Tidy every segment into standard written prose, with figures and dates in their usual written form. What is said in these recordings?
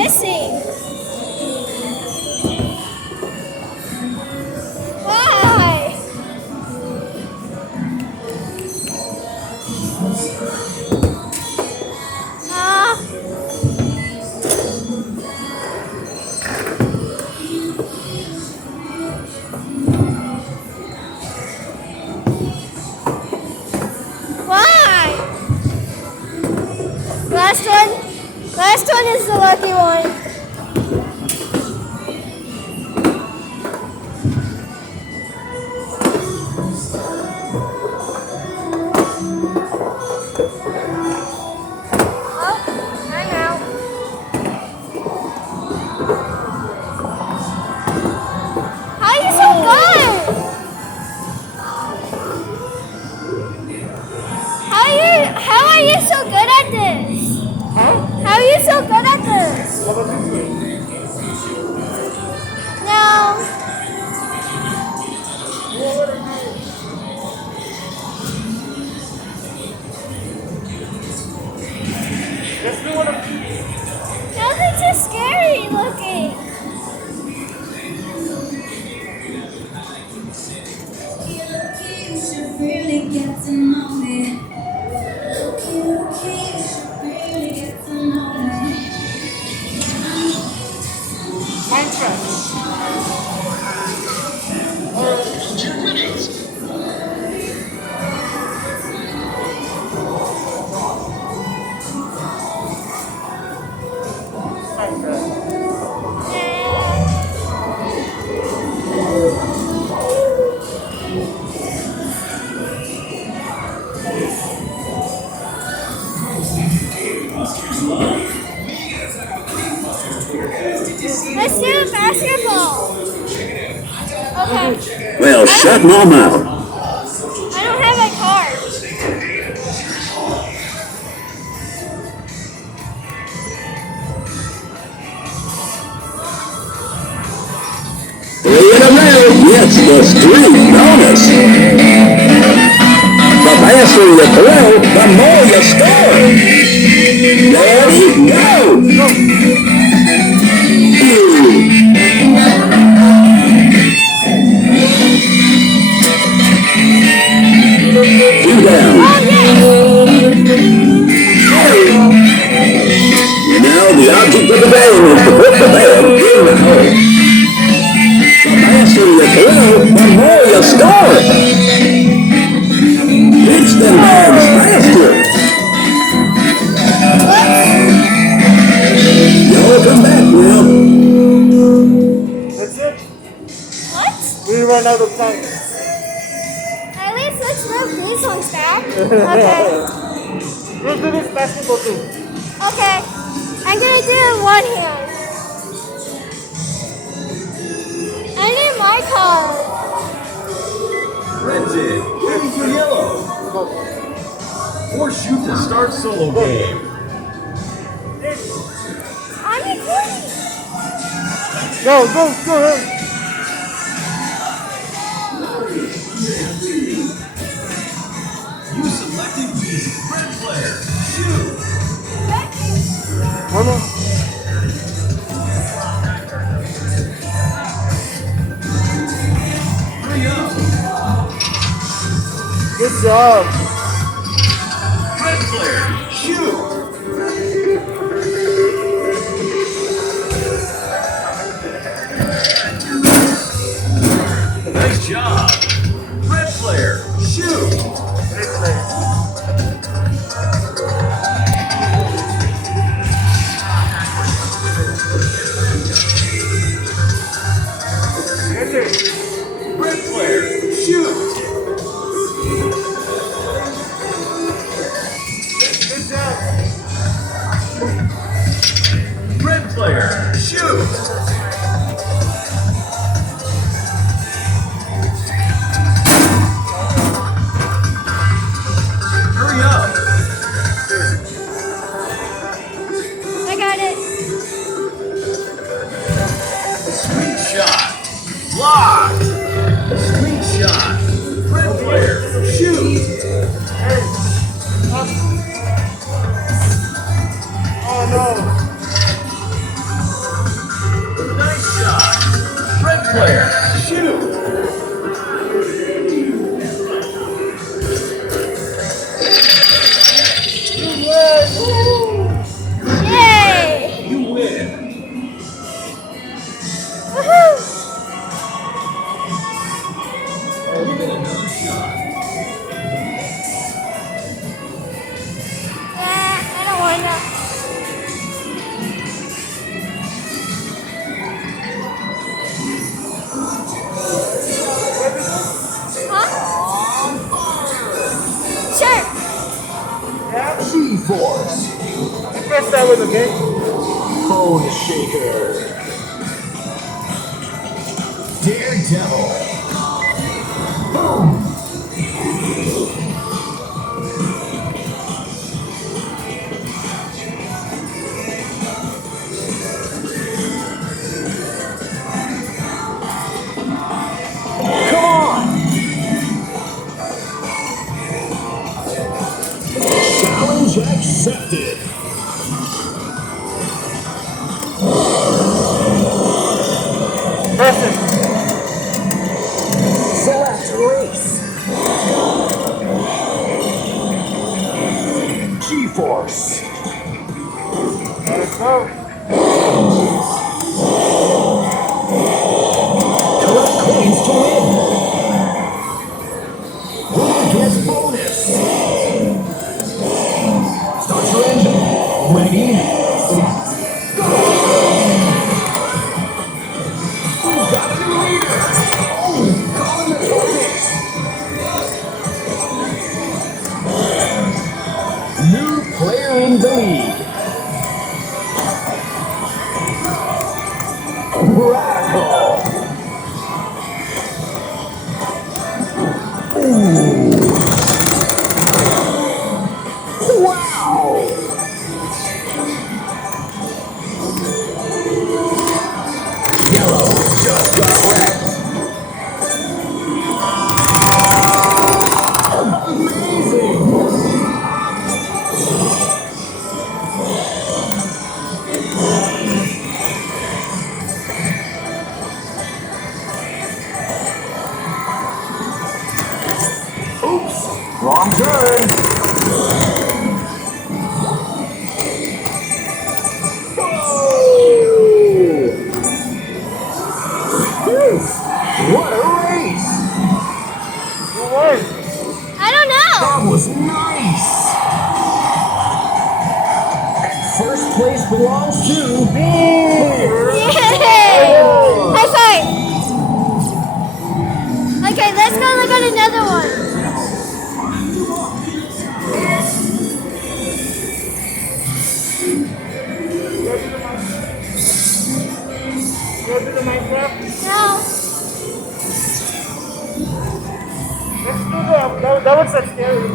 missing? Why? Why? Last one. Last one is the lucky one. How are you so good at this? Huh? How are you so good at this? How about this one? No. Let's do one of That looks so scary looking. Really get to know me. You should really get to know me. Minecraft. Let's do basketball. Okay. Well, shut mom out. I don't have a card. Three in a row gets the street bonus. The faster you throw, the more you score. Ready, go! Two down. Now the object of the game is to put the ball in the hole. The faster you throw, the more you score. Pitch them bags faster. Y'all come back, Will. That's it. What? We ran out of time. At least let's move these ones back. Okay. Let's do this basketball too. Okay. I'm gonna do it in one hand. I need my card. Red did. Ready for yellow. Or shoot to start solo game. I'm recording. Go ahead. You selected the red player. Shoot. Hold on. Hurry up. Good job. Red player. Shoot. Nice job. Red player. Shoot. Great play. Red player. Shoot. Good job. Red player. Shoot. Hurry up. I got it. Screen shot. Block. Screen shot. Red player. Shoot. Hey. Up. Oh no. press that one, okay? Bone Shaker. Daredevil. Come on! Challenge accepted. Press it. Select race. G-Force. Let's go. Collect coins to win. Winner gets bonus. Start your engine. Ready, set, go! We've got a new leader. Oh, calling the trophies. New player in the league. Radical. Wow! Yellow just got wrecked. Amazing! Oops, wrong turn. Whoa! What a race! Who won? I don't know. That was nice! And first place belongs to me! Yay! High five. Okay, let's go look at another one. Go to the Minecraft. No. Let's do that one's not scary.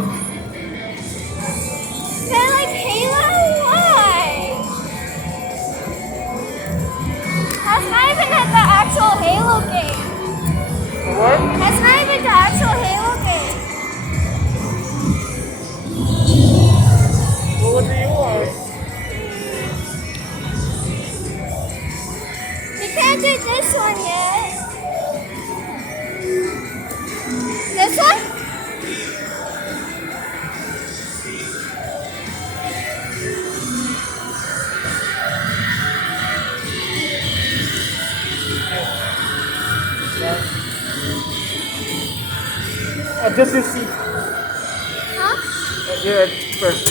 They're like Halo? Why? That's not even the actual Halo game. What? That's not even the actual Halo game. Well, what do you want? We can't do this one yet. This one? Just you see. Huh? Yeah, first.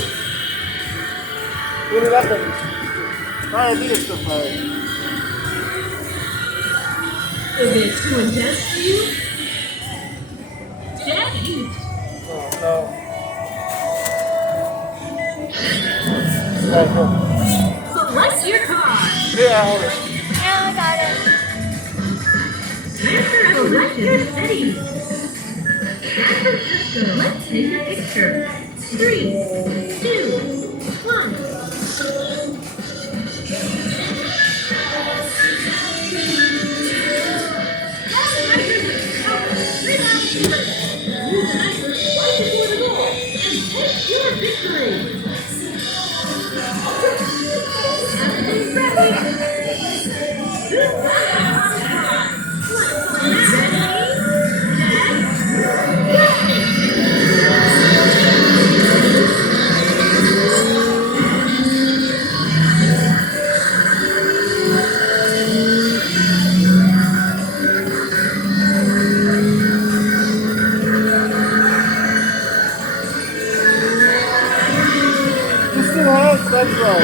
What do you reckon? I think it's the fire. Is it too intense for you? Daddy, Oh, no. Right, go. select your car. Yeah, hold it. Yeah, I got it. Select your city. San Francisco, let's take a picture. 3, 2, 1. You still have Central.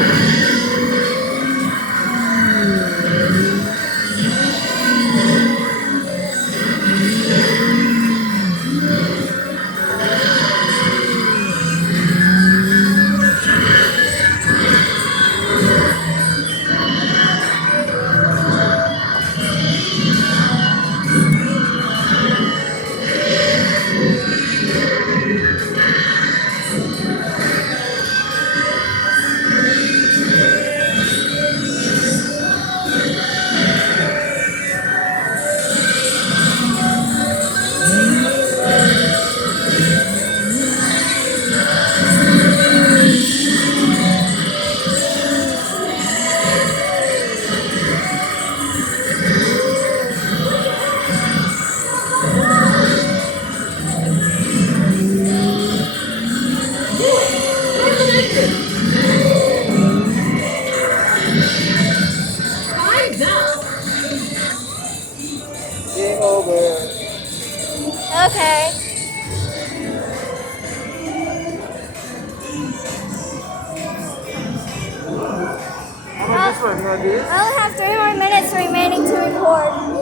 one, you wanna do this? I only have 3 more minutes remaining to record. You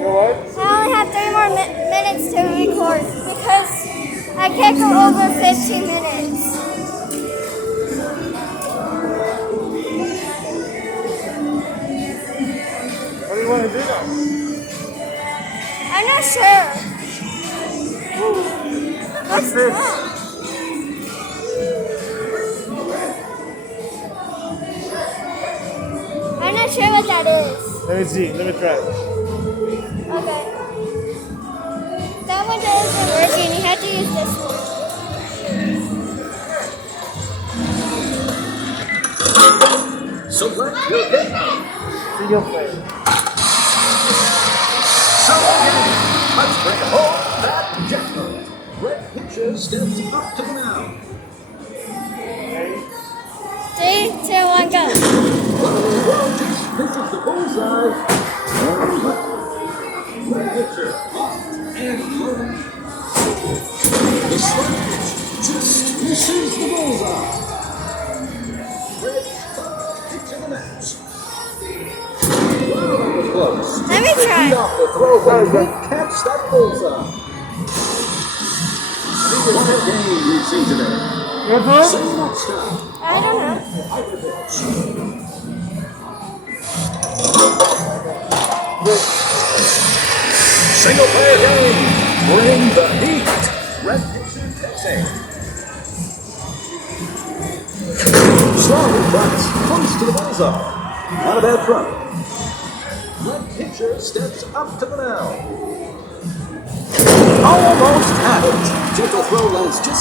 know what? I only have 3 more minutes to record because I can't go over 15 minutes. What do you wanna do now? I'm not sure. What's this? that? I'm not sure what that is. Let me see, let me try. Okay. That one isn't working. You have to use this one. Select your hit. Single player. Solo game. Let's bring home that jackpot. Red pitcher steps up to the mound. 3, 2, 1, go. Just misses the bullseye. Red pitcher up and thrown. The slide pitch just misses the bullseye. Red pitch in the match. Wow, that was close. Let me Feet try. off the throw, but he didn't catch that bullseye. Biggest hit game we've seen today. Single stop. I don't know. Hyper pitch. Single player game. Bring the heat. Red pitcher takes aim. Strong butts close to the bullseye. Not a bad throw. Red pitcher steps up to the mound. Almost had it. Gentle throw lands just